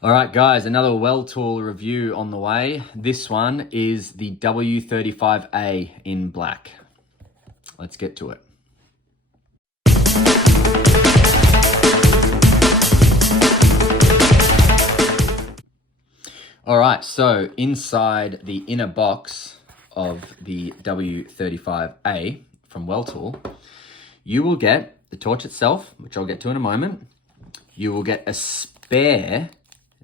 All right, guys, another Weltool review on the way. This one is the W35A in black. Let's get to it. All right, so inside the inner box of the W35A from Weltool, you will get the torch itself, which I'll get to in a moment. You will get a spare.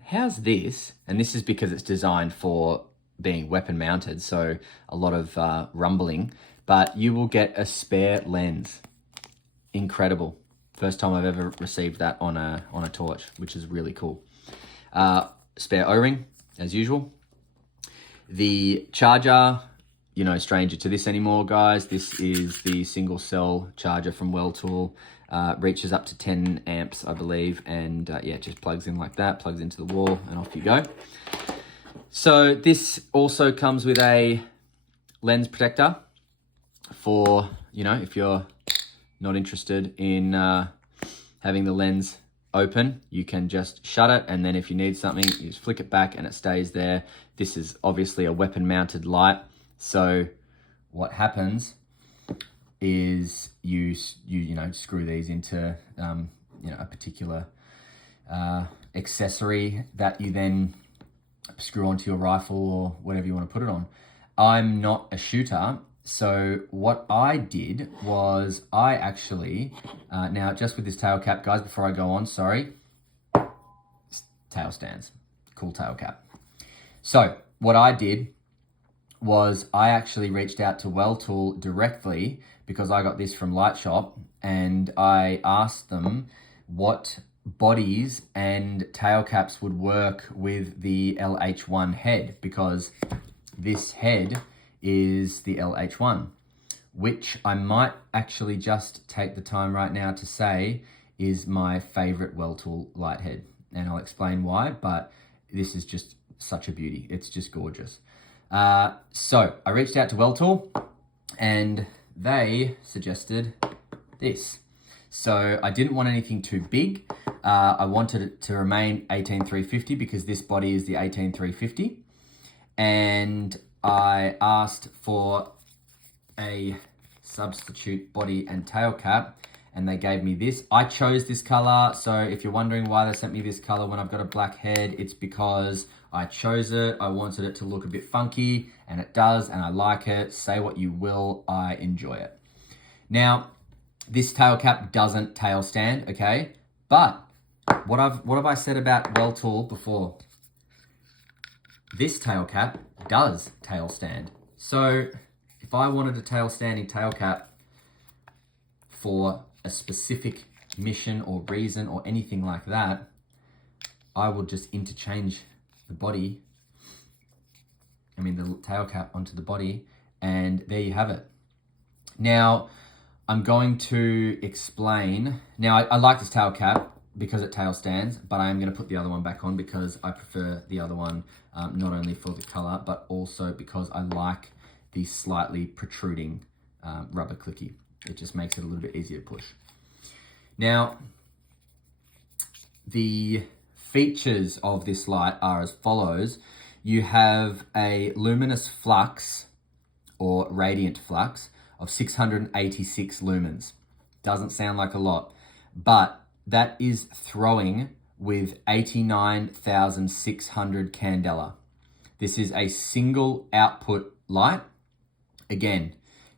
How's this? And this is because it's designed for being weapon mounted, so a lot of rumbling, but you will get a spare lens. Incredible. First time I've ever received that on a torch, which is really cool. Spare O-ring, as usual. The charger, stranger to this anymore, guys. This is the single cell charger from Weltool. Reaches up to 10 amps, I believe, and it just plugs in like that, plugs into the wall, and off you go. So this also comes with a lens protector for, if you're not interested in having the lens open, you can just shut it, and then if you need something, you just flick it back and it stays there. This is obviously a weapon mounted light, so what happens is you screw these into a particular accessory that you then screw onto your rifle or whatever you want to put it on. I'm not a shooter, so what I did was I actually now just with this tail cap, guys, before I go on, sorry, tail stands, cool tail cap. So what I did was I actually reached out to Weltool directly because I got this from Light Shop, and I asked them what bodies and tail caps would work with the LH1 head, because this head is the LH1, which I might actually just take the time right now to say is my favorite Weltool light head, and I'll explain why, but this is just such a beauty. It's just gorgeous. So I reached out to Weltool and they suggested this. So I didn't want anything too big. I wanted it to remain 18350 because this body is the 18350. And I asked for a substitute body and tail cap, and they gave me this. I chose this color, so if you're wondering why they sent me this color when I've got a black head, it's because I chose it. I wanted it to look a bit funky, and it does, and I like it. Say what you will, I enjoy it. Now, this tail cap doesn't tail stand, okay? But what have I said about Weltool before? This tail cap does tail stand. So if I wanted a tail standing tail cap for a specific mission or reason or anything like that, I will just interchange the tail cap onto the body, and there you have it. Now, I'm going to explain. Now, I like this tail cap because it tail stands, but I am going to put the other one back on because I prefer the other one, not only for the color, but also because I like the slightly protruding rubber clicky. It just makes it a little bit easier to push. Now, the features of this light are as follows. You have a luminous flux or radiant flux of 686 lumens. Doesn't sound like a lot, but that is throwing with 89,600 candela. This is a single output light. Again,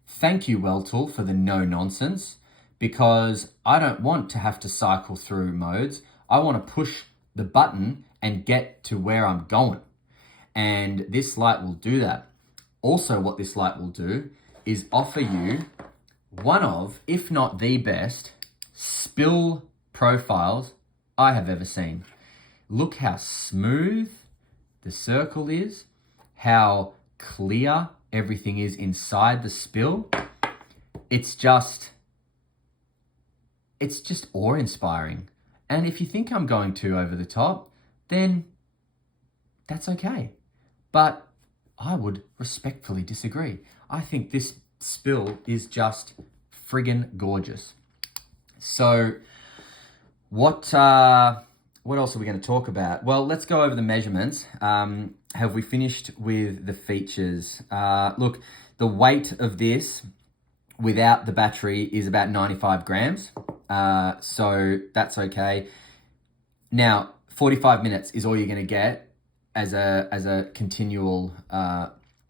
thank you, Weltool, for the no nonsense, because I don't want to have to cycle through modes. I want to push the button and get to where I'm going. And this light will do that. Also, what this light will do is offer you one of, if not the best, spill profiles I have ever seen. Look how smooth the circle is, how clear everything is inside the spill. It's just awe-inspiring. And if you think I'm going too over the top, then that's okay. But I would respectfully disagree. I think this spill is just friggin' gorgeous. So what what else are we going to talk about? Well, let's go over the measurements. Have we finished with the features? Look, the weight of this without the battery is about 95 grams. So that's okay. Now, 45 minutes is all you're going to get as a continual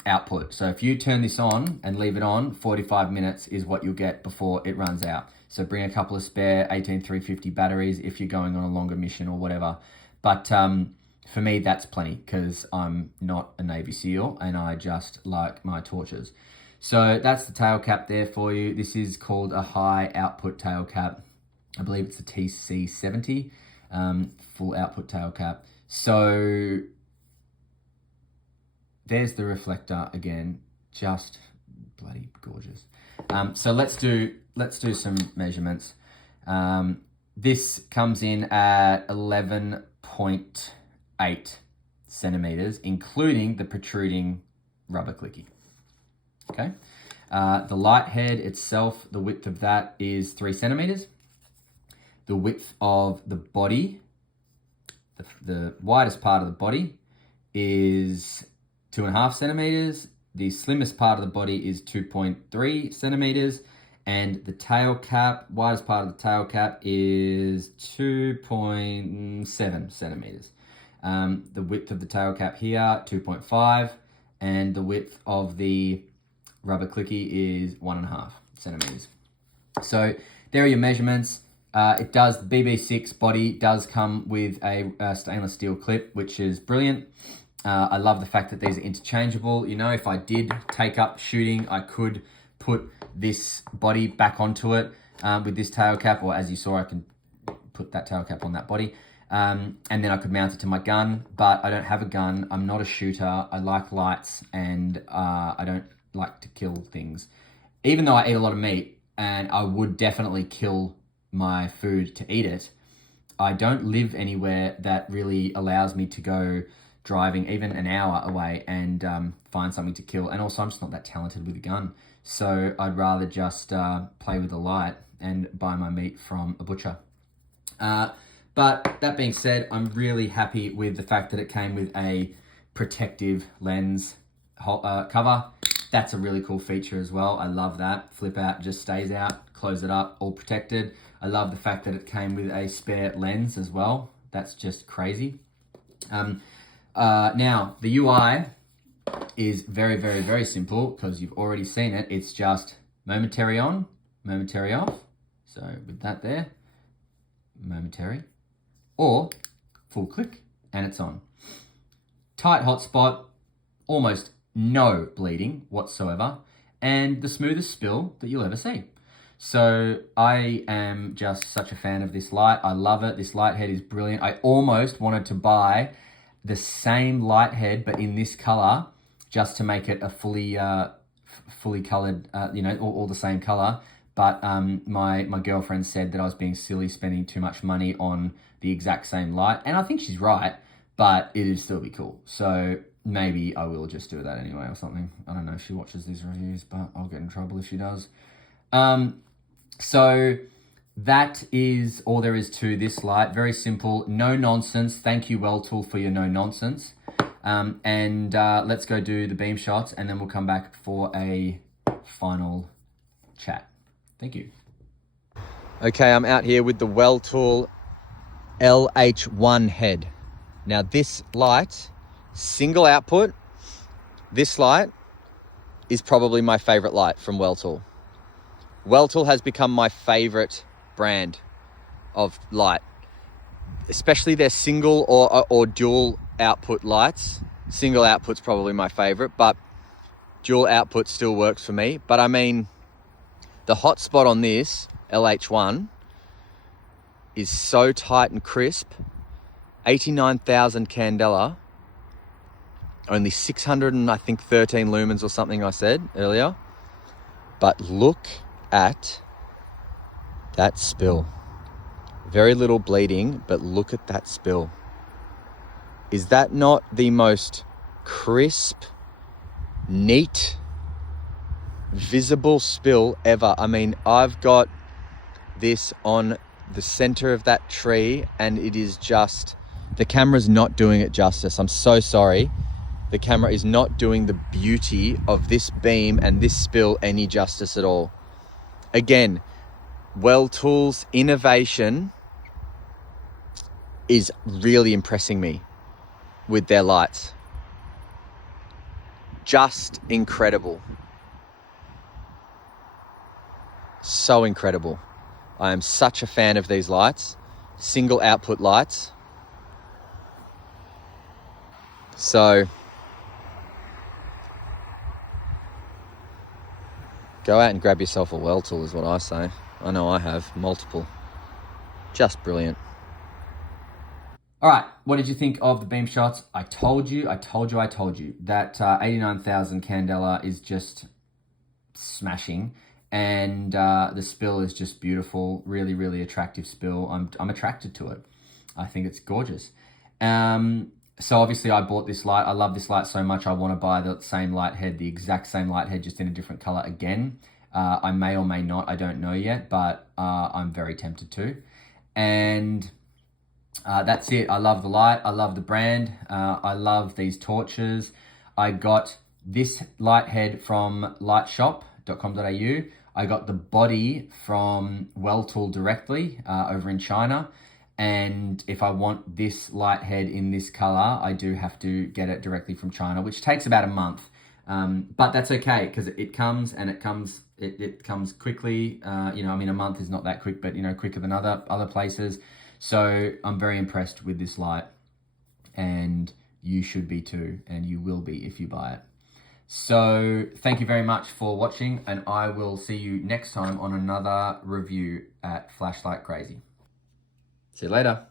output. So if you turn this on and leave it on, 45 minutes is what you'll get before it runs out. So bring a couple of spare 18350 batteries if you're going on a longer mission or whatever. But for me, that's plenty because I'm not a Navy SEAL and I just like my torches. So that's the tail cap there for you. This is called a high output tail cap. I believe it's a TC70 full output tail cap. So there's the reflector again, just bloody gorgeous. So let's do some measurements. This comes in at 11.8 centimeters, including the protruding rubber clicky. Okay. The light head itself, the width of that is 3 centimeters. The width of the body, the widest part of the body is 2.5 centimeters. The slimmest part of the body is 2.3 centimeters. And the tail cap, widest part of the tail cap is 2.7 centimeters. The width of the tail cap here, 2.5. And the width of the rubber clicky is 1.5 centimeters. So there are your measurements. The BB6 body does come with a stainless steel clip, which is brilliant. I love the fact that these are interchangeable. You know, if I did take up shooting, I could put this body back onto it with this tail cap, or as you saw, I can put that tail cap on that body. And then I could mount it to my gun, but I don't have a gun. I'm not a shooter. I like lights and I don't like to kill things. Even though I eat a lot of meat and I would definitely kill my food to eat it, I don't live anywhere that really allows me to go driving even an hour away and find something to kill. And also I'm just not that talented with a gun. So I'd rather just play with the light and buy my meat from a butcher. But that being said, I'm really happy with the fact that it came with a protective lens cover. That's a really cool feature as well. I love that. Flip out, just stays out, close it up, all protected. I love the fact that it came with a spare lens as well. That's just crazy. Now, the UI is very, very, very simple because you've already seen it. It's just momentary on, momentary off. So with that there, momentary, or full click and it's on. Tight hotspot, almost no bleeding whatsoever, and the smoothest spill that you'll ever see. So I am just such a fan of this light. I love it. This light head is brilliant. I almost wanted to buy the same light head, but in this color, just to make it a fully colored, all the same color. But my girlfriend said that I was being silly spending too much money on the exact same light. And I think she's right, but it'd still be cool. So maybe I will just do that anyway or something. I don't know if she watches these reviews, but I'll get in trouble if she does. So that is all there is to this light. Very simple, no nonsense. Thank you, Weltool, for your no nonsense. And let's go do the beam shots and then we'll come back for a final chat. Thank you. Okay, I'm out here with the Weltool LH1 head. Now this light, single output, this light is probably my favorite light from Weltool. Weltool has become my favorite brand of light, especially their single or dual output lights. Single output's probably my favorite, but dual output still works for me. But I mean, the hotspot on this LH1 is so tight and crisp. 89,000 candela, only 613 lumens or something I said earlier. But look at that spill. Very little bleeding, but look at that spill. Is that not the most crisp, neat, visible spill ever? I mean, I've got this on the center of that tree, and it is just, the camera's not doing it justice. I'm so sorry. The camera is not doing the beauty of this beam and this spill any justice at all. Again, Weltool's innovation is really impressing me with their lights. Just incredible. So incredible. I am such a fan of these lights. Single output lights. So go out and grab yourself a Weltool is what I say. I know I have multiple. Just brilliant. All right, what did you think of the beam shots? I told you that 89,000 candela is just smashing, and the spill is just beautiful. Really, really attractive spill. I'm attracted to it. I think it's gorgeous. So obviously I bought this light. I love this light so much. I want to buy the same light head, the exact same light head, just in a different color again. I may or may not. I don't know yet, but I'm very tempted to. And that's it. I love the light. I love the brand. I love these torches. I got this light head from lightshop.com.au. I got the body from Weltool directly over in China. And if I want this light head in this color, I do have to get it directly from China, which takes about a month. But that's okay, because it comes quickly. You know, I mean, a month is not that quick, but you know, quicker than other places. So I'm very impressed with this light, and you should be too, and you will be if you buy it. So thank you very much for watching, and I will see you next time on another review at Flashlight Crazy. See you later.